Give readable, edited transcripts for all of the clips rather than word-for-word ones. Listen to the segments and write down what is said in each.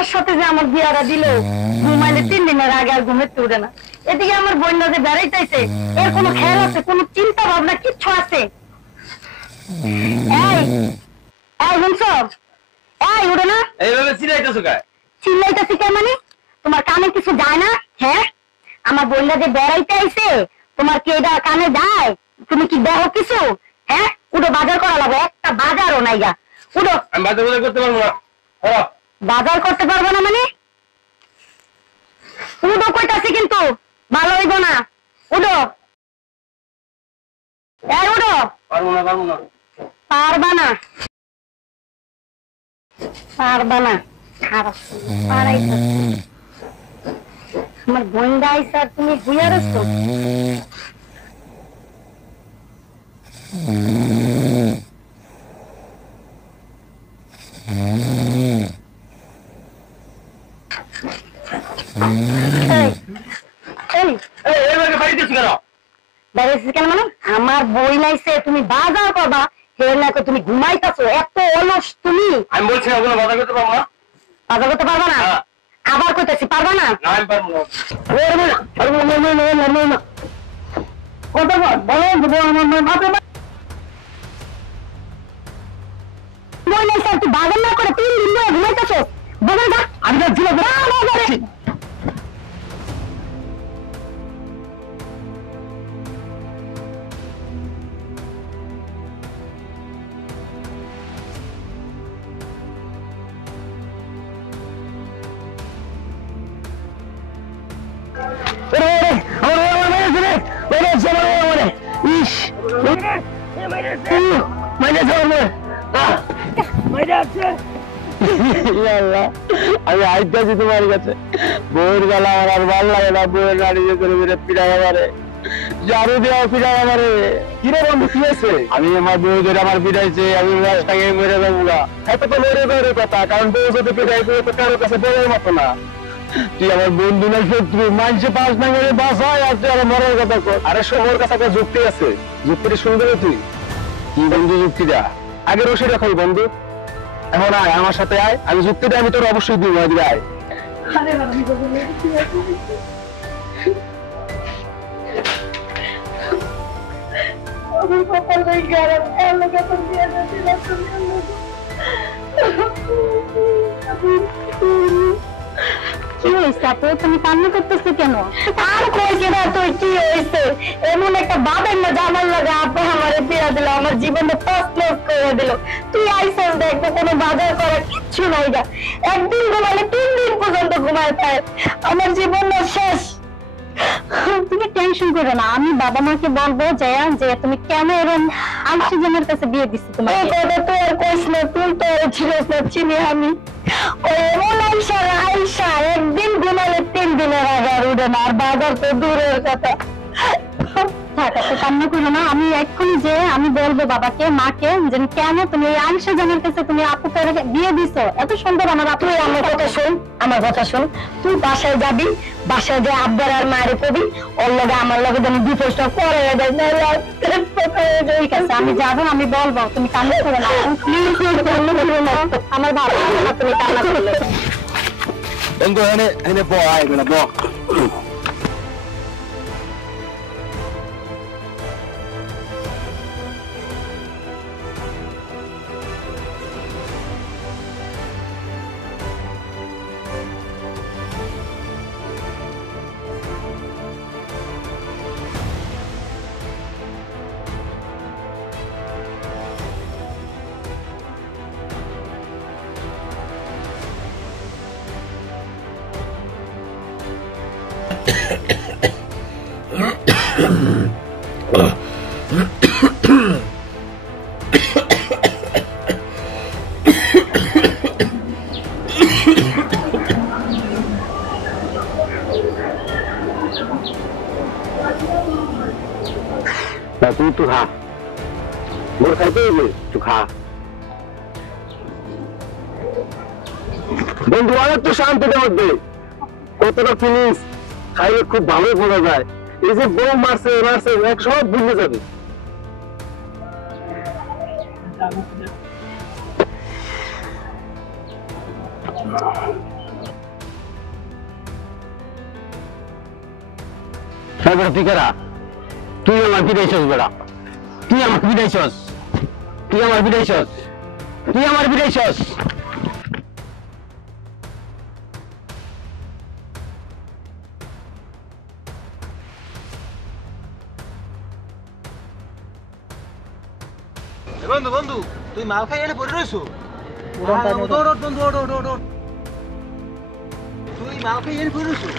যার সাথে যে আমার বিয়ারা দিল ঘুমাইলে 3 দিনের আগে আর ঘুমেতে উঠে না। এদিকে আমার বোনরা যে বেড়াইতেছে এর কোনো খেয়াল আছে, কোনো চিন্তা ভাবনা কিচ্ছু আছে? এই এই শুনছ, এই উঠে না, এইভাবে চিল্লাইতেছো কে? চিল্লাইতেছি কে মানে? তোমার কানে কিছু যায় না? হ্যাঁ, আমার বোনরা যে বেড়াইতে আইছে তোমার কি এটা কানে যায়? তুমি কি দেখো কিছু? হ্যাঁ, উঠো, বাজার করা লাগবে, একটা বাজারও নাই গা। উঠো। আমি বাজার করতে পারবো না। বাজার করতে পারবো না মানে? উঠো কইতাছি, কিন্তু ভালো হইব না। উঠো, এই উঠো। পারবো না, পারবো না। পারবা না, পারবা না, খারাপ পারাইছো। আমার বোনরা আইছে আর তুমি বুঝা রয়েছো। আমার বই নাইছে, তুমি বাজার করবা, তুমি ঘুমাইতেছো, এত অলস তুমি। আমি বলছি বাজার করতে পারবো না। বাজার করতে পারবা না? আবার কইতেছি পারবা না। আমি পারবো না। বই নাইছে, তুই বাজার না করে 3 দিন ধরে ঘুমাইতেছো। বাজার যা, আমি যাচ্ছি না। আমি আইতাছি তোমার কাছে। বউয়ের বেলা আমার আর ভাল লাগে না, বউয়ের গাড়ি করে মেরে পিড়াই আমারে, ঝাড়ু দেওয়া পিড়াই আমারে। কিরে বন্ধু, কি আছে? আমি আমার বউ ধরে আমার পিড়াইছে, আমি রাস্তাকে মেরে দেবো না। এত তো লড়ে বেড়ে কথা, কারণ বউ যদি পিড়াই বউ তো কারোর কাছে বউয়ের মতো না। তুই আমার বন্ধু না শত্রু, মানুষে পাঁচ না মেরে বাস হয় আর তুই আমার মরার কথা কর। আরে সময়ের কাছে একটা যুক্তি আছে, যুক্তিটা শুনবে তুই? কি বন্ধু যুক্তিটা? আগে রসি রাখাই বন্ধু, এখন আয় আমার সাথে আয়, আমি যুক্তিটা আমি তোর অবশ্যই দিব। আয় কি হয়েছে আপু, তুমি কান্না করতেছো কেন? আর কইছে না তুই কি হয়েছে? এমন একটা বাবার না জানার লাগে আপু আমার পিড়া দিল, আমার জীবনে তছনছ করে দিল। তুই আইসস, দেখবো কোনো বাজার করা কিচ্ছু নাই গা। একদিন ঘুমালে 3 দিন পর্যন্ত ঘুমায় পায়, আমার জীবন শেষ। তুমি টেনশন করো না, আমি বাবা মাকে বলবো যে তুমি কেন এরকম আলসিজনের কাছে বিয়ে দিচ্ছি তোমার। এই কথা তো আর কইস না, তুই তো ছিল না, চিনি আমি। ও এমন আইসা একদিন ঘুমালে 3 দিনের আগে আর উঠে না, আর বাজার তো দূরের কথা। কান্না করো না, আমি এক্ষুনি যে আমি বলবো বাবাকে মাকে যে কেন তুমি এই আলসা জনের কাছে তুমি আপুকে বিয়ে দিছো। এত সুন্দর আমার আপু। আমার কথা শোন, আমার কথা শোন, তুই বাসায় যাবি, বাসায় যে আব্বার আর মায়ের কবি ওর লগে আমার লগে যেন ডিভোর্সটা করে দেয়। ঠিক আছে, আমি যাবো, আমি বলবো, তুমি কান্না করো না, আমার ভালো লাগে না তুমি কান্না করলে। বন্ধু এনে এনে ব আয় না ব। তুই তো খা, মোর খাইতে হবে, তুই খা। বন্ধু অনেক তো শান্তির মধ্যে কতটা ফিলিংস খাইলে খুব ভালোই বোঝা যায়। এই যে বউ মারছে মারছে এক সব ভুলে যাবে। বেটা তুই কারা? তুই আমার বিদাইছস বেটা, তুই আমার বিদাইছস, তুই আমার বিদাইছস, তুই আমার বিদাইছস। বন্ধু বন্ধু তুই মাল খাই এনে পড়ে রইছো তুই মাল খাই এনে পড়ে রইছো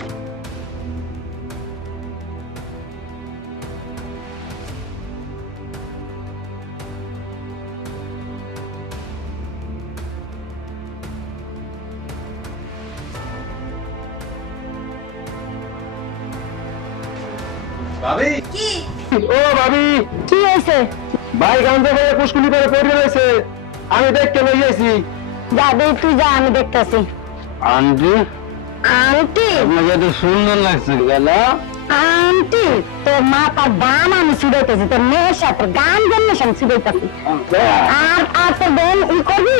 ভাবি ও ভাবি, কি হয়েছে? ভাই গান্ধে ভাই পুষ্কুলি করে পড়ে রয়েছে, আমি দেখতে লই আইছি। যাবি তুই যা, আমি দেখতেছি। আন্টি, আন্টি আপনাকে তো সুন্দর লাগছে গেল। আন্টি তোর মা তার দাম আমি ছুড়াইতেছি, তোর মেয়ের সাথে গান জন্মেশন ছুড়াইতেছি। আর তোর বোন ই করবি,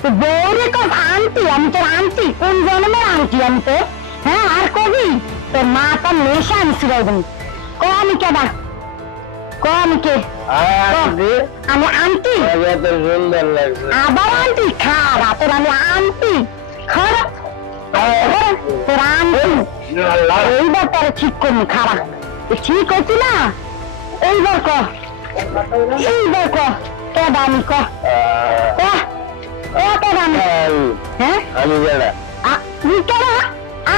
তোর বউরে কব আন্টি, আমি তোর আন্টি, কোন জন্মের আন্টি আমি তোর? হ্যাঁ, আর কবি তোর মা তার নেশা আমি ছুড়াই দেবো। ক আমি কেডা, ক আমি কে? আমি আন্টি, তো সুন্দর লাগছে। আবার আন্টি খারা, তোর আমি আন্টি খারা, তোর আন্টি এইবার তারা ঠিক করবো খারা, ঠিক হচ্ছি না? এইবার ক, এইবার ক কেডা আমি, ক ও কেডা আমি? হ্যাঁ আমি বেড়া আমি কেডা,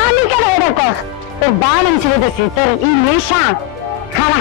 আমি কেডা এটা ক? তোর বান আমি ছেড়ে দিচ্ছি, তোর এই নেশা খারা।